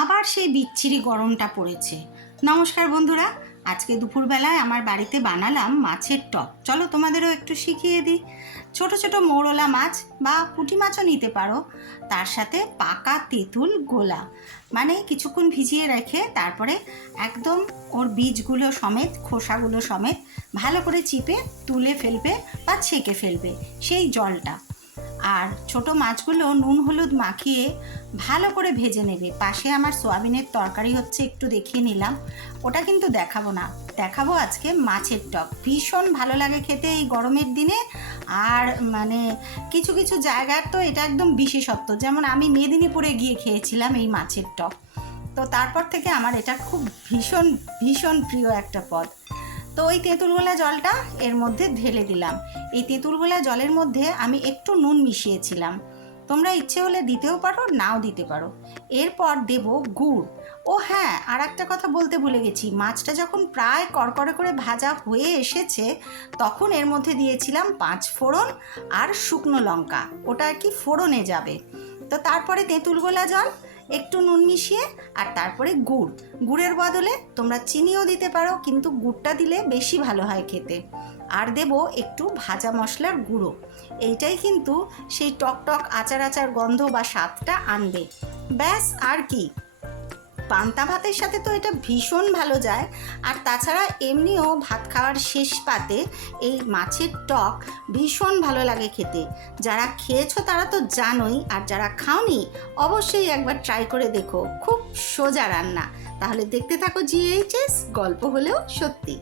আবার সেই বিচ্ছিরি গরমটা পড়েছে। নমস্কার বন্ধুরা, আজকে দুপুরবেলায় আমার বাড়িতে বানালাম মাছের টক। চলো তোমাদেরও একটু শিখিয়ে দিই। ছোট ছোট মৌরলা মাছ বা পুঁটি মাছও নিতে পারো। তার সাথে পাকা তেঁতুল গোলা মানে কিছুক্ষণ ভিজিয়ে রেখে তারপরে একদম ওর বীজগুলো সমেত, খোসাগুলো সমেত ভালো করে চিপে, তুলে ফেলবে বা ছেঁকে ফেলবে সেই জলটা। আর ছোট মাছগুলো নুন হলুদ মাখিয়ে ভালো করে ভেজে নেবে। পাশে আমার সোয়াবিনের তরকারি হচ্ছে একটু দেখিয়ে নিলাম। ওটা কিন্তু দেখাবো না। দেখাবো আজকে মাছের টক। ভীষণ ভালো লাগে খেতে এই গরমের দিনে। আর মানে কিছু কিছু জায়গার তো এটা একদম বিশেষত্ব। যেমন আমি মেদিনীপুরে গিয়ে খেয়েছিলাম এই মাছের টক। তো তারপর থেকে আমার এটা খুব ভীষণ ভীষণ প্রিয় একটা পদ। তো ওই তেঁতুল তেঁতুলগোলা জলটা এর মধ্যে ঢেলে দিলাম। এই তেঁতুল তেঁতুলগোলা জলের মধ্যে আমি একটু নুন মিশিয়েছিলাম। তোমরা ইচ্ছে হলে দিতেও পারো, নাও দিতে পারো। এরপর দেব গুড়। ও হ্যাঁ আর একটা কথা বলতে ভুলে গেছি। মাছটা যখন প্রায় কড়কড়ে করে ভাজা হয়ে এসেছে, তখন এর মধ্যে দিয়েছিলাম পাঁচ ফোড়ন আর শুকনো লঙ্কা। ওটা আর কি ফোড়নে যাবে। তো তারপরে তেঁতুলগোলা জল একটু নুন মিশিয়ে আর তারপরে গুড়। গুড়ের বদলে তোমরা চিনিও দিতে পারো, কিন্তু গুড়টা দিলে বেশি ভালো হয় খেতে। আর দেব একটু ভাজা মশলার গুঁড়ো। এইটাই কিন্তু সেই টক টক আচার আচার গন্ধ বা স্বাদটা আনবে। ব্যাস, আর কি। পান্তা ভাতের সাথে তো এটা ভীষণ ভালো যায়। আর তাছাড়া এমনিও ভাত খাওয়ার শেষ পাতে এই মাছের টক ভীষণ ভালো লাগে খেতে। যারা খেয়েছো তারা তো জানোই, আর যারা খাওনি অবশ্যই একবার ট্রাই করে দেখো। খুব সোজা রান্না। তাহলে দেখতে থাকো জিএইচএস গল্প হলেও সত্যি।